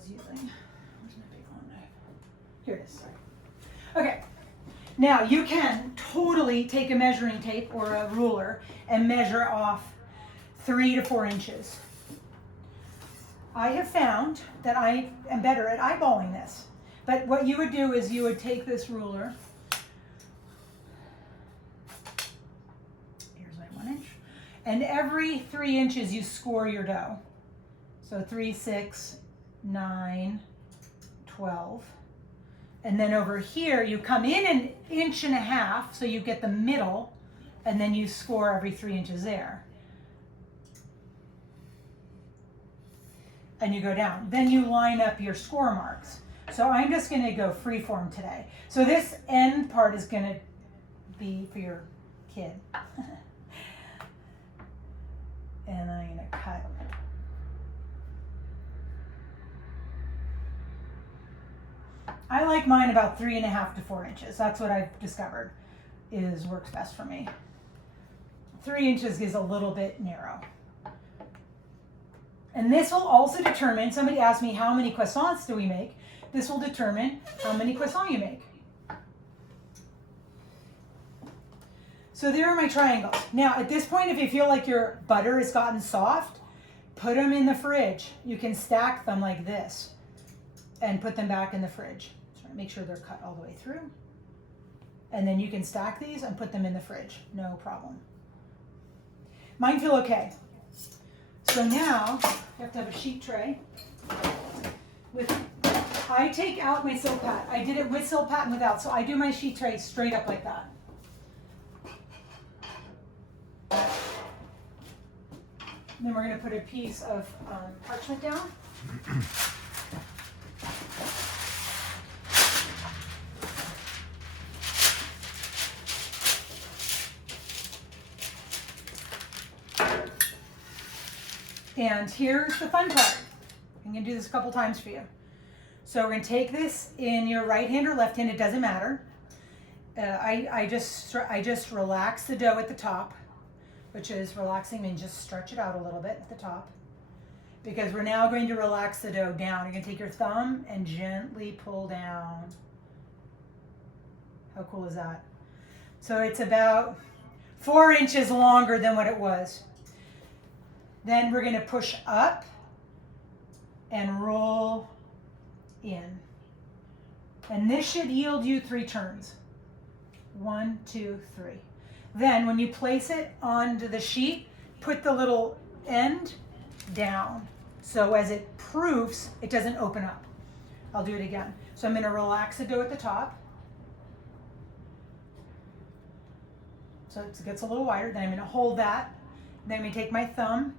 was using. Where's my big long knife? Here it is, sorry. Okay, now you can totally take a measuring tape or a ruler and measure off 3 to 4 inches. I have found that I am better at eyeballing this. But what you would do is you would take this ruler. Here's my 1 inch. And every 3 inches you score your dough. So 3, 6, 9, 12. And then over here you come in 1.5 inches, so you get the middle, and then you score every 3 inches there. And you go down. Then you line up your score marks. So I'm just going to go freeform today. So this end part is going to be for your kid. And I'm going to cut. I like mine about 3.5 to 4 inches. That's what I've discovered works best for me. 3 inches is a little bit narrow. And this will also determine, somebody asked me how many croissants do we make? This will determine how many croissants you make. So there are my triangles. Now at this point, if you feel like your butter has gotten soft, put them in the fridge. You can stack them like this and put them back in the fridge. So make sure they're cut all the way through. And then you can stack these and put them in the fridge, no problem. Mine feel okay. So now, you have to have a sheet tray. I take out my Silpat. I did it with Silpat and without, so I do my sheet tray straight up like that. Then we're going to put a piece of parchment down. And here's the fun part. I'm going to do this a couple times for you. So we're going to take this in your right hand or left hand, it doesn't matter. I just relax the dough at the top, which is relaxing, and just stretch it out a little bit at the top. Because we're now going to relax the dough down. You're going to take your thumb and gently pull down. How cool is that? So it's about 4 inches longer than what it was. Then we're going to push up and roll in. And this should yield you 3 turns. 1, 2, 3. Then when you place it onto the sheet, put the little end down. So as it proofs, it doesn't open up. I'll do it again. So I'm going to relax the dough at the top. So it gets a little wider. Then I'm going to hold that. Then I'm going to take my thumb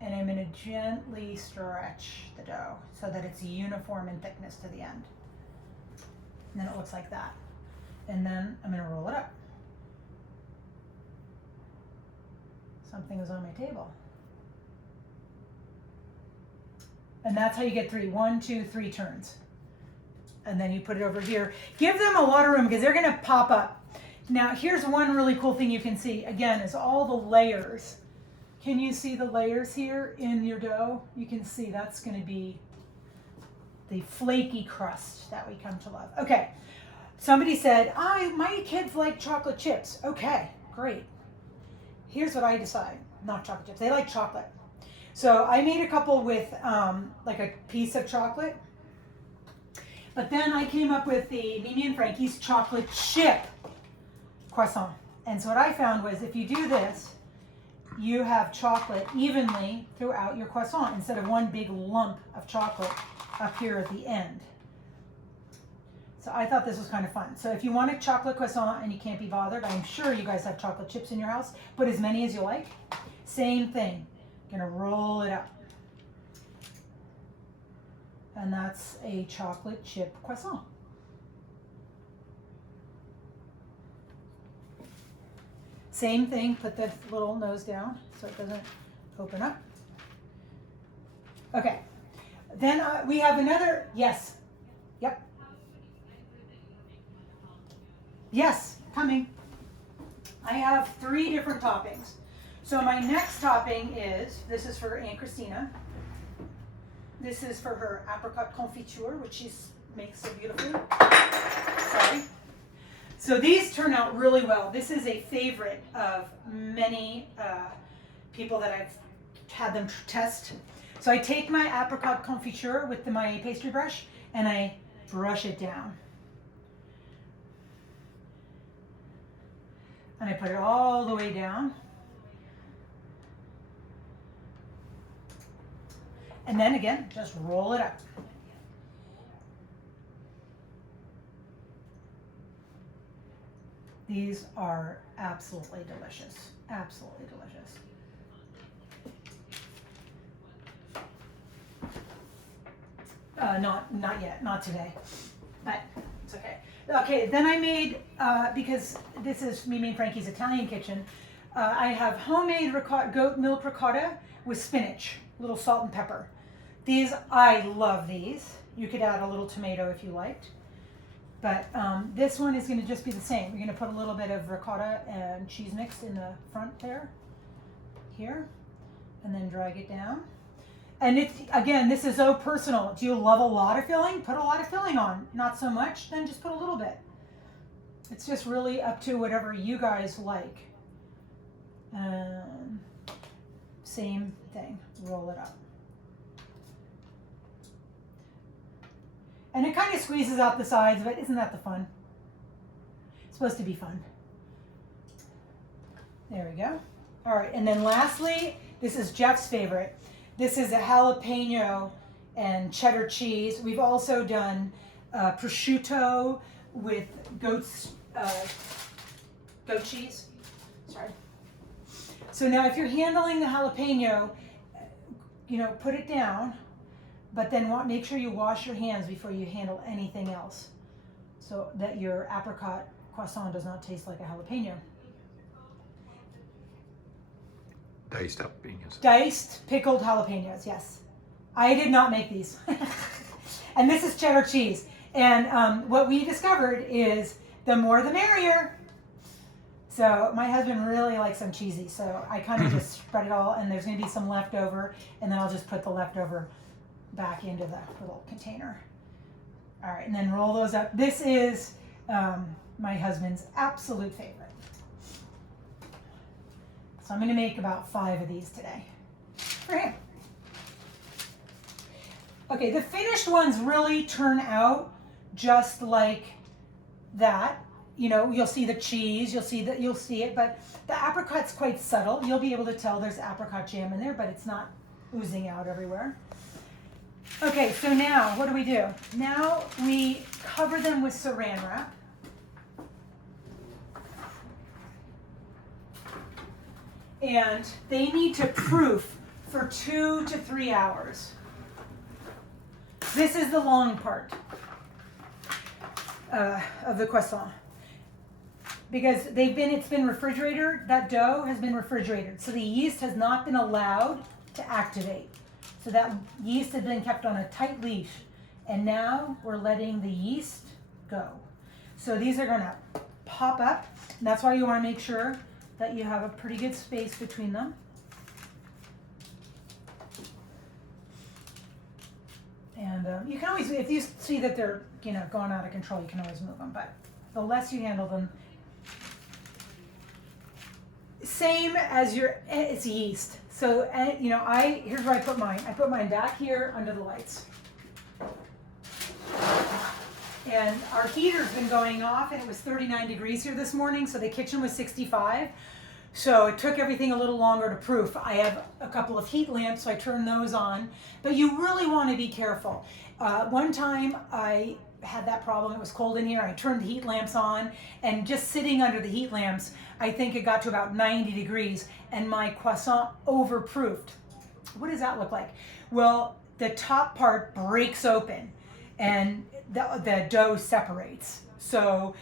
and I'm going to gently stretch the dough so that it's uniform in thickness to the end. And then it looks like that. And then I'm going to roll it up. Something is on my table. And that's how you get 3. 1, 2, 3 turns. And then you put it over here. Give them a lot of room because they're going to pop up. Now here's one really cool thing you can see. Again, is all the layers. Can you see the layers here in your dough? You can see that's going to be the flaky crust that we come to love. Okay, somebody said, my kids like chocolate chips. Okay, great. Here's what I decide. Not chocolate chips, they like chocolate. So I made a couple with like a piece of chocolate. But then I came up with the Mimi and Frankie's chocolate chip croissant. And so what I found was if you do this, you have chocolate evenly throughout your croissant instead of one big lump of chocolate up here at the end. So I thought this was kind of fun. So if you want a chocolate croissant and you can't be bothered, I'm sure you guys have chocolate chips in your house. Put as many as you like. Same thing. Gonna roll it up. And that's a chocolate chip croissant. Same thing, put the little nose down so it doesn't open up. Okay, then we have another, yes, yep. Yes, coming. I have 3 different toppings. So my next topping is, this is for Aunt Christina. This is for her apricot confiture, which she makes so beautifully. Sorry. So these turn out really well. This is a favorite of many people that I've had them test. So I take my apricot confiture with my pastry brush and I brush it down. And I put it all the way down. And then again, just roll it up. These are absolutely delicious. Absolutely delicious. Not yet, not today, but it's okay. Okay, then I made, because this is Mimi and Frankie's Italian kitchen, I have homemade goat milk ricotta with spinach, little salt and pepper. These, I love these. You could add a little tomato if you liked. But this one is going to just be the same. We're going to put a little bit of ricotta and cheese mix in the front there, here, and then drag it down. And it's, again, this is so personal. Do you love a lot of filling? Put a lot of filling on. Not so much, then just put a little bit. It's just really up to whatever you guys like. Same thing, roll it up. And it kind of squeezes out the sides, but isn't that the fun? It's supposed to be fun. There we go. All right, and then lastly, this is Jeff's favorite. This is a jalapeno and cheddar cheese. We've also done prosciutto with goat cheese. Sorry. So now if you're handling the jalapeno, put it down, but then make sure you wash your hands before you handle anything else so that your apricot croissant does not taste like a jalapeno. Diced jalapenos. Diced pickled jalapenos, yes. I did not make these. And this is cheddar cheese. And what we discovered is the more the merrier. So my husband really likes them cheesy, so I kind of just spread it all, and there's going to be some leftover, and then I'll just put the leftover back into the little container. All right, and then roll those up. This is my husband's absolute favorite. So I'm going to make about 5 of these today for him. Okay, the finished ones really turn out just like that. You'll see the cheese, you'll see it, but the apricot's quite subtle. You'll be able to tell there's apricot jam in there, but it's not oozing out everywhere. Okay, so now what do? Now we cover them with saran wrap. And they need to proof for 2 to 3 hours. This is the long part of the croissant. Because it's been refrigerated, that dough has been refrigerated. So the yeast has not been allowed to activate. So that yeast has been kept on a tight leash. And now we're letting the yeast go. So these are gonna pop up. And that's why you wanna make sure that you have a pretty good space between them. And you can always, if you see that they're going out of control, you can always move them. But the less you handle them, same as it's yeast. So here's where I put mine. I put mine back here under the lights. And our heater's been going off, and it was 39 degrees here this morning, so the kitchen was 65. So it took everything a little longer to proof. I have a couple of heat lamps, so I turned those on. But you really want to be careful. One time I had that problem. It was cold in here. I turned the heat lamps on, and just sitting under the heat lamps, I think it got to about 90 degrees, and my croissant overproofed. What does that look like? Well, the top part breaks open, and the dough separates. So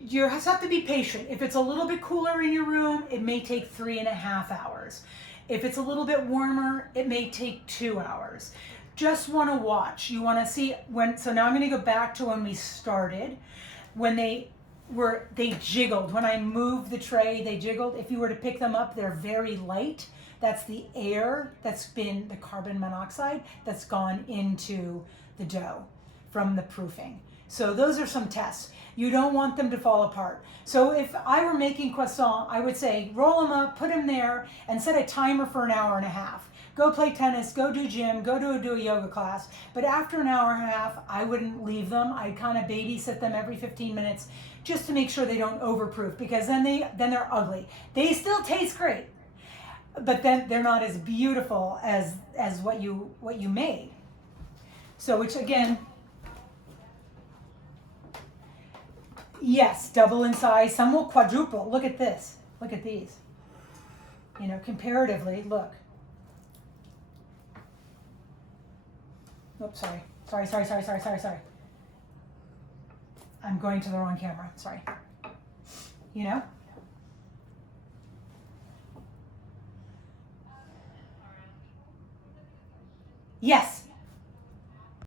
you have to be patient. If it's a little bit cooler in your room, it may take 3.5 hours. If it's a little bit warmer, it may take 2 hours. Just want to watch. You want to see so now I'm going to go back to when we started. When they jiggled. When I moved the tray, they jiggled. If you were to pick them up, they're very light. That's the air that's been the carbon monoxide that's gone into the dough from the proofing. So those are some tests. You don't want them to fall apart. So if I were making croissant, I would say roll them up, put them there, and set a timer for an hour and a half. Go play tennis, go do gym, go do a yoga class. But after an hour and a half, I wouldn't leave them. I'd kind of babysit them every 15 minutes just to make sure they don't overproof, because then they're ugly. They still taste great, but then they're not as beautiful as what you made. So which again, yes, double in size. Some will quadruple. Look at this. Look at these. You know, comparatively, look. Oops, sorry. I'm going to the wrong camera. Sorry. You know? Yes.